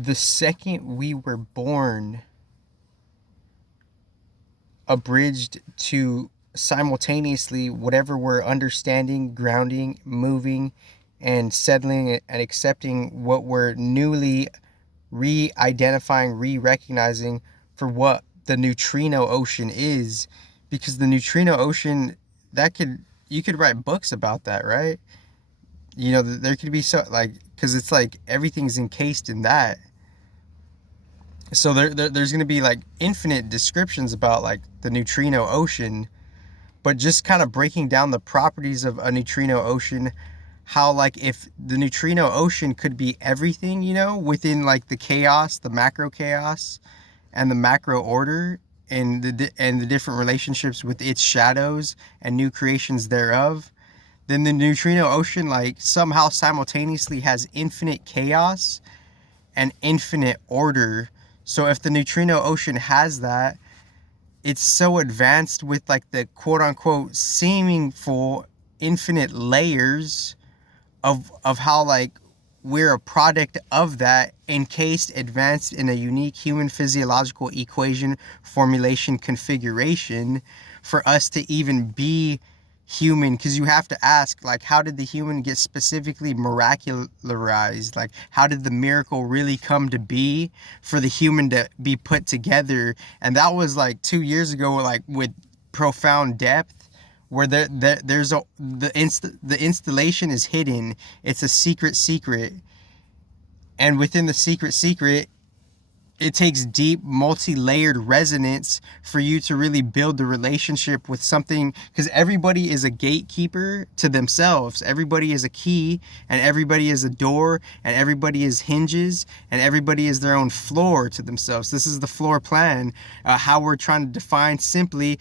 the second we were born, abridged to simultaneously whatever we're understanding, grounding, moving, and settling and accepting what we're newly re-identifying, re-recognizing for what the neutrino ocean is. Because the neutrino ocean, that could, you could write books about that, right? There could be so, like, because it's like everything's encased in that. So there's going to be like infinite descriptions about like the neutrino ocean, but just kind of breaking down the properties of a neutrino ocean, how like if the neutrino ocean could be everything, within like the chaos, the macro chaos and the macro order, and the different relationships with its shadows and new creations thereof, then the neutrino ocean like somehow simultaneously has infinite chaos and infinite order. So if the neutrino ocean has that, it's so advanced with like the quote unquote seeming full infinite layers of how like we're a product of that, encased, advanced in a unique human physiological equation formulation configuration for us to even be human. Because you have to ask, like, how did the human get specifically miracularized? Like, how did the miracle really come to be for the human to be put together? And that was like 2 years ago, like with profound depth, where the installation is hidden. It's a secret, and within the secret, it takes deep, multi-layered resonance for you to really build the relationship with something, because everybody is a gatekeeper to themselves. Everybody is a key, and everybody is a door, and everybody is hinges, and everybody is their own floor to themselves. This is the floor plan, how we're trying to define simply,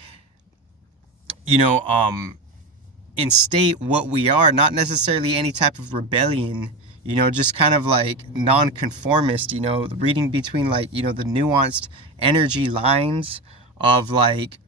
you know, instate what we are, not necessarily any type of rebellion, just kind of like non-conformist, reading between like, the nuanced energy lines of like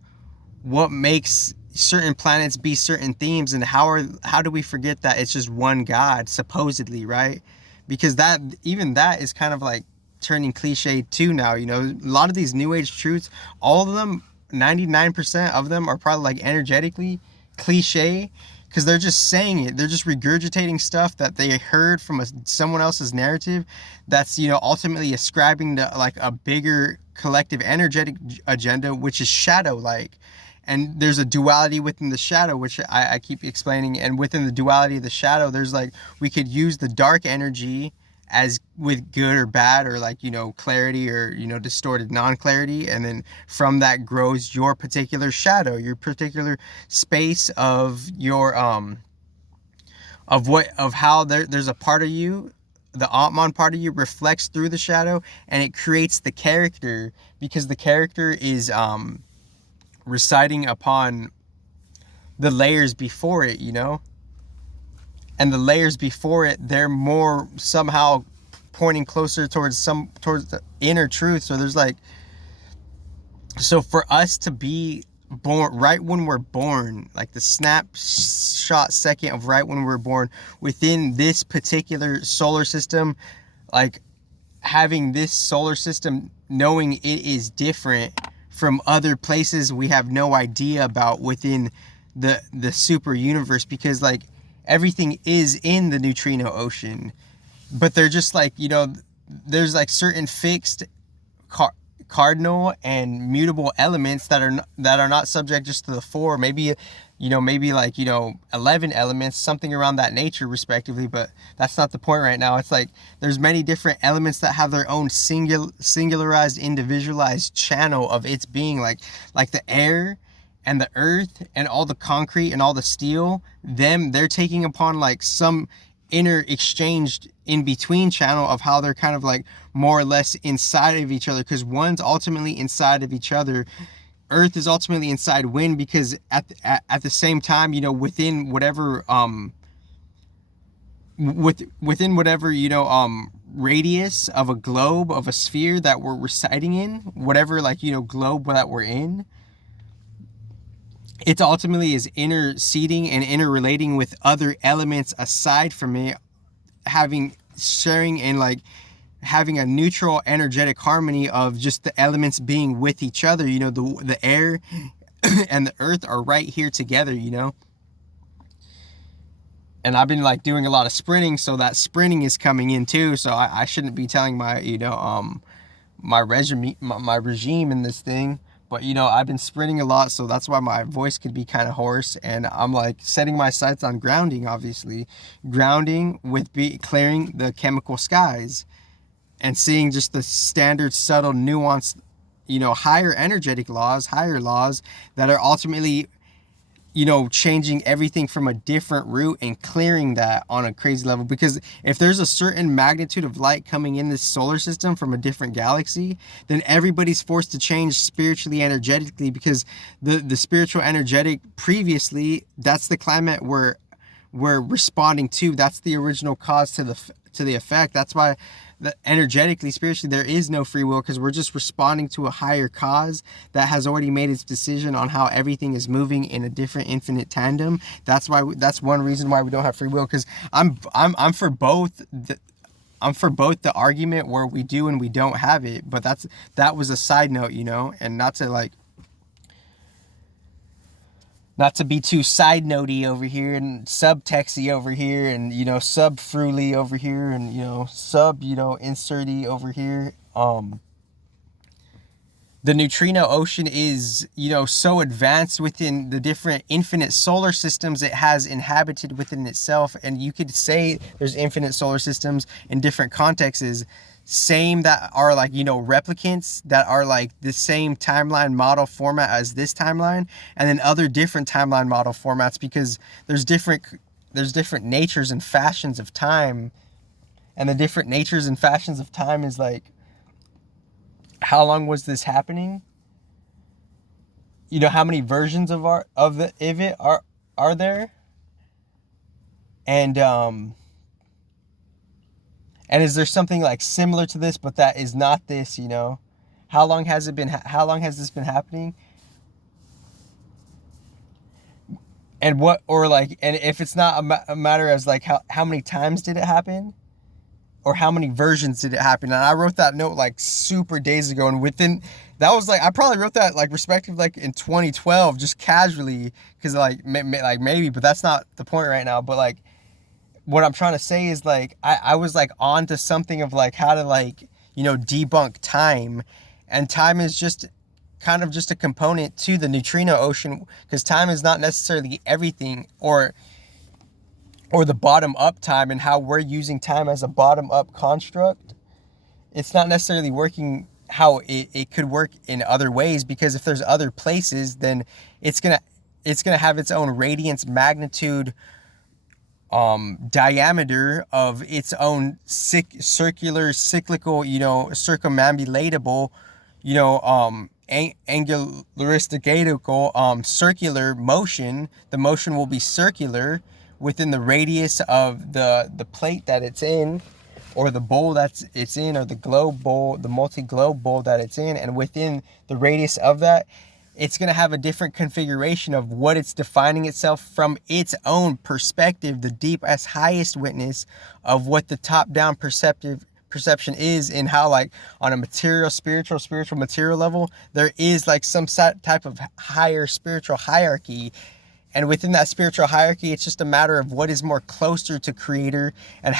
what makes certain planets be certain themes, and how do we forget that it's just one God, supposedly, right? Because that, even that is kind of like turning cliche too now. A lot of these new age truths, all of them, 99% of them are probably like energetically cliche, because they're just saying it. They're just regurgitating stuff that they heard from someone else's narrative that's, ultimately ascribing to like a bigger collective energetic agenda, which is shadow like. And there's a duality within the shadow, which I keep explaining. And within the duality of the shadow, there's like, we could use the dark energy as with good or bad, or like, clarity, or, distorted non-clarity. And then from that grows your particular shadow, your particular space of your, of how there's a part of you, the Atman part of you reflects through the shadow, and it creates the character, because the character is, reciting upon the layers before it, and the layers before it, they're more somehow pointing closer towards the inner truth. So there's like, so for us to be born right when we're born, like the snapshot second of right when we're born within this particular solar system, like having this solar system, knowing it is different from other places we have no idea about within the super universe, because like everything is in the neutrino ocean, but they're just like, there's like certain fixed cardinal and mutable elements that are not subject just to the four, maybe like 11 elements, something around that nature respectively. But that's not the point right now. It's like there's many different elements that have their own singularized, individualized channel of its being, like the air and the earth and all the concrete and all the steel. They're taking upon like some inner exchanged in between channel of how they're kind of like more or less inside of each other, because one's ultimately inside of each other. Earth is ultimately inside wind, because at the same time, within whatever within whatever radius of a globe, of a sphere that we're residing in, whatever like globe that we're in, it ultimately is interceding and interrelating with other elements aside from it, having sharing and like having a neutral energetic harmony of just the elements being with each other. You know, the air and the earth are right here together, you know. And I've been like doing a lot of sprinting, so that sprinting is coming in too. So I shouldn't be telling my, you know, my regime in this thing. But, you know, I've been sprinting a lot, so that's why my voice could be kind of hoarse. And I'm like setting my sights on grounding, obviously. Grounding with clearing the chemical skies and seeing just the standard, subtle, nuanced, you know, higher energetic laws, higher laws that are ultimately, you know, changing everything from a different route and clearing that on a crazy level. Because if there's a certain magnitude of light coming in this solar system from a different galaxy, then everybody's forced to change spiritually, energetically, because the spiritual energetic previously, that's the climate we're responding to. That's the original cause to the effect. That's why energetically, spiritually, there is no free will, because we're just responding to a higher cause that has already made its decision on how everything is moving in a different infinite tandem. That's one reason why we don't have free will, because I'm for both. I'm for both the argument where we do and we don't have it, but that was a side note, you know, and not to be too side notey over here and subtexty over here and, you know, sub fruly over here and, you know, inserty over here. The neutrino ocean is, you know, so advanced within the different infinite solar systems it has inhabited within itself. And you could say there's infinite solar systems in different contexts, same that are like, you know, replicants that are like the same timeline model format as this timeline, and then other different timeline model formats, because there's different natures and fashions of time. And the different natures and fashions of time is like, how long was this happening? You know, how many versions of it are there? And is there something like similar to this, but that is not this, you know? How long has this been happening? And if it's not a matter as like how many times did it happen? Or how many versions did it happen? And I wrote that note like super days ago, and I probably wrote that like respective like in 2012, just casually, because like maybe, but that's not the point right now. But like, what I'm trying to say is like, I was like on to something of like how to like, you know, debunk time. And time is just kind of just a component to the neutrino ocean, because time is not necessarily everything, or the bottom up time, and how we're using time as a bottom up construct. It's not necessarily working how it could work in other ways, because if there's other places, then it's gonna have its own radiance, magnitude, diameter of its own circular, cyclical, you know, circumambulatable, you know, angularistical, circular motion. The motion will be circular within the radius of the plate that it's in, or the bowl it's in, or the globe bowl, the multi-globe bowl that it's in. And within the radius of that, it's going to have a different configuration of what it's defining itself from its own perspective, the deepest, highest witness of what the top-down perception is, in how like on a material, spiritual material level, there is like some type of higher spiritual hierarchy. And within that spiritual hierarchy, it's just a matter of what is more closer to creator and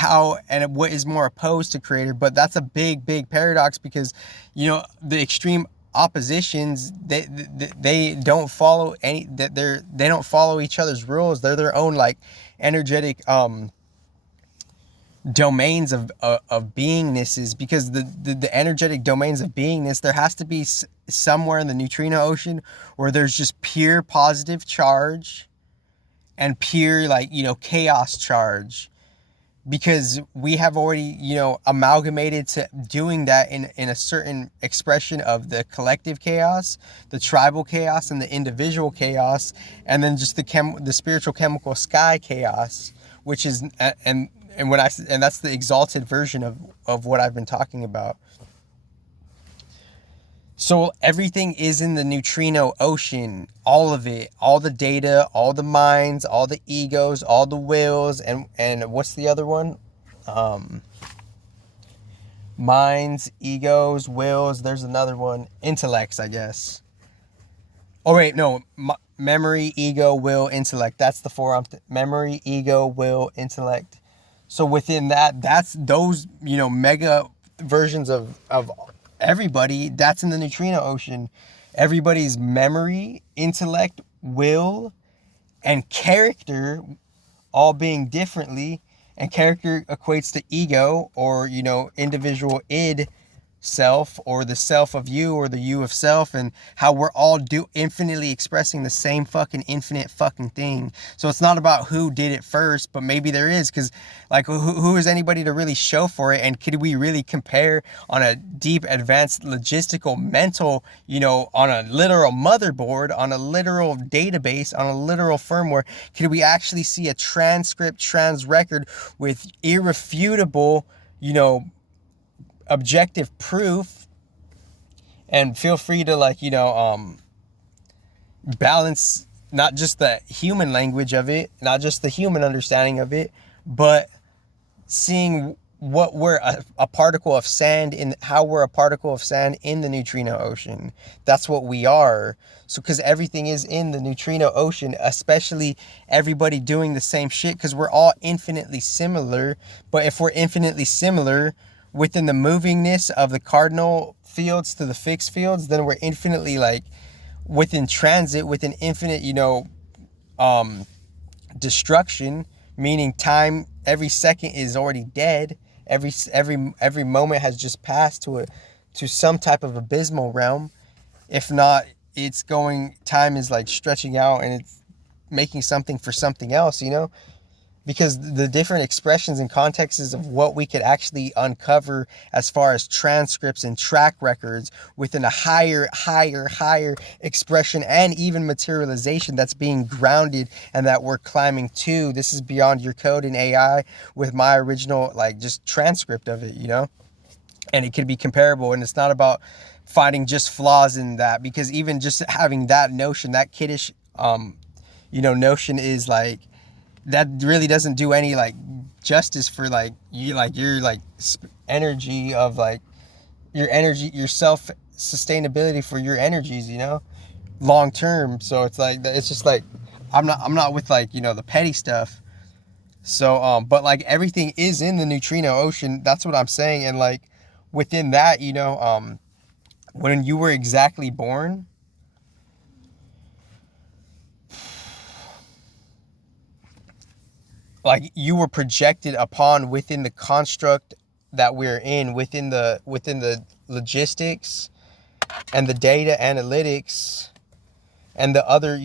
what is more opposed to creator. But that's a big, big paradox, because, you know, the extreme oppositions, they don't follow they don't follow each other's rules. They're their own like energetic domains of beingnesses, because the energetic domains of beingness, there has to be somewhere in the neutrino ocean where there's just pure positive charge and pure, like, you know, chaos charge, because we have already, you know, amalgamated to doing that in a certain expression of the collective chaos, the tribal chaos, and the individual chaos, and then just the spiritual chemical sky chaos, which is and that's the exalted version of what I've been talking about. So everything is in the neutrino ocean, all of it, all the data, all the minds, all the egos, all the wills, and what's the other one? Minds, egos, wills. There's another one. Intellects, I guess. Oh wait, no. Memory, ego, will, intellect. That's the four. Memory, ego, will, intellect. So within that, that's those, mega versions of everybody. That's in the neutrino ocean. Everybody's memory, intellect, will, and character all being differently, and character equates to ego, or individual id self, or the self of you, or the you of self, and how we're all infinitely expressing the same fucking infinite fucking thing. So it's not about who did it first, but maybe there is, because like who is anybody to really show for it, and could we really compare on a deep advanced logistical mental, on a literal motherboard, on a literal database, on a literal firmware, could we actually see a transcript record with irrefutable, objective proof? And feel free to balance not just the human language of it, not just the human understanding of it, but seeing what we're a particle of sand in, how we're a particle of sand in the neutrino ocean. That's what we are. So because everything is in the neutrino ocean, especially everybody doing the same shit, because we're all infinitely similar. But if we're infinitely similar within the movingness of the cardinal fields to the fixed fields, then we're infinitely within transit, within infinite, destruction, meaning time, every second is already dead. Every moment has just passed to some type of abysmal realm. If not, time is stretching out, and it's making something for something else, because the different expressions and contexts of what we could actually uncover as far as transcripts and track records within a higher expression and even materialization that's being grounded and that we're climbing to. This is beyond your code in AI with my original just transcript of it, and it could be comparable. And it's not about finding just flaws in that, because even just having that notion, that kiddish notion, is that really doesn't do any justice for your energy of your energy, your self sustainability for your energies, long term. So it's just I'm not with the petty stuff. So but everything is in the neutrino ocean. That's what I'm saying. And within that, when you were exactly born, you were projected upon within the construct that we're in, within the logistics and the data analytics and the other,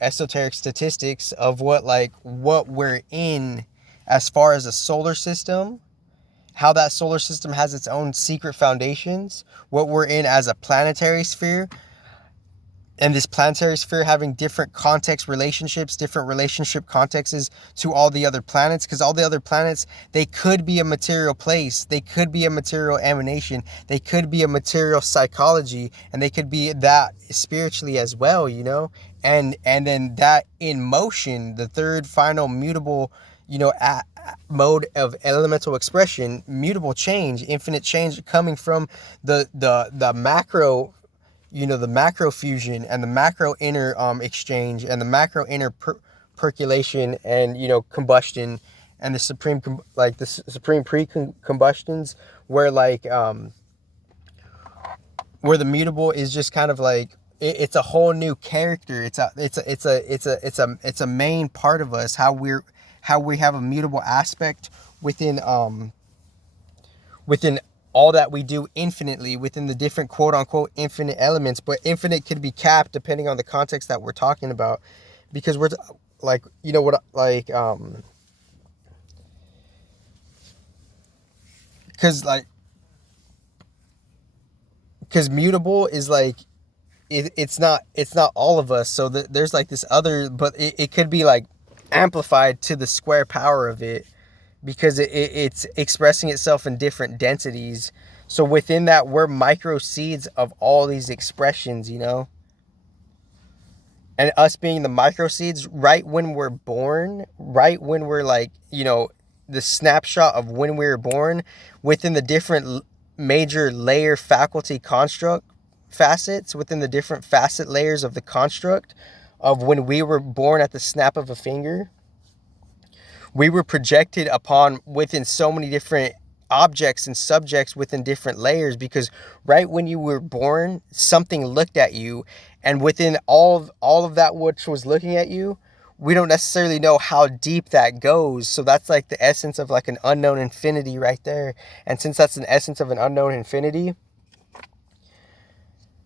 esoteric statistics of what we're in as far as a solar system, how that solar system has its own secret foundations, what we're in as a planetary sphere, and this planetary sphere having different context relationships, different relationship contexts to all the other planets, because all the other planets, they could be a material place, they could be a material emanation, they could be a material psychology, and they could be that spiritually as well, and then that in motion, the third final mutable, mode of elemental expression, mutable change, infinite change coming from the macro, the macro fusion and the macro inner exchange and the macro inner percolation and combustion, and the supreme supreme pre-combustions, where where the mutable is just kind of it's a whole new character. It's a main part of us, how we have a mutable aspect within all that we do infinitely, within the different quote unquote infinite elements. But infinite could be capped depending on the context that we're talking about, because we're because mutable is it's not all of us. So there's this other, but it could be amplified to the square power of it, because it's expressing itself in different densities. So within that, we're micro seeds of all these expressions, and us being the micro seeds right when we're born, right when we're the snapshot of when we were born, within the different major layer faculty construct facets within the different facet layers of the construct of when we were born at the snap of a finger. We were projected upon within so many different objects and subjects within different layers, because right when you were born, something looked at you, and within all of that which was looking at you, we don't necessarily know how deep that goes. So that's like the essence of like an unknown infinity right there. And since that's an essence of an unknown infinity,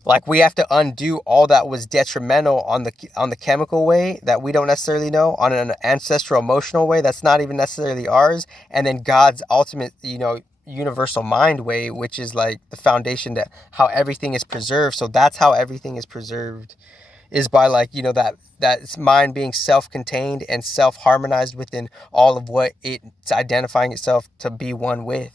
like we have to undo all that was detrimental on the chemical way that we don't necessarily know, on an ancestral emotional way that's not even necessarily ours, and then God's ultimate, universal mind way, which is like the foundation that how everything is preserved. So that's how everything is preserved, is by like, that mind being self-contained and self-harmonized within all of what it's identifying itself to be one with.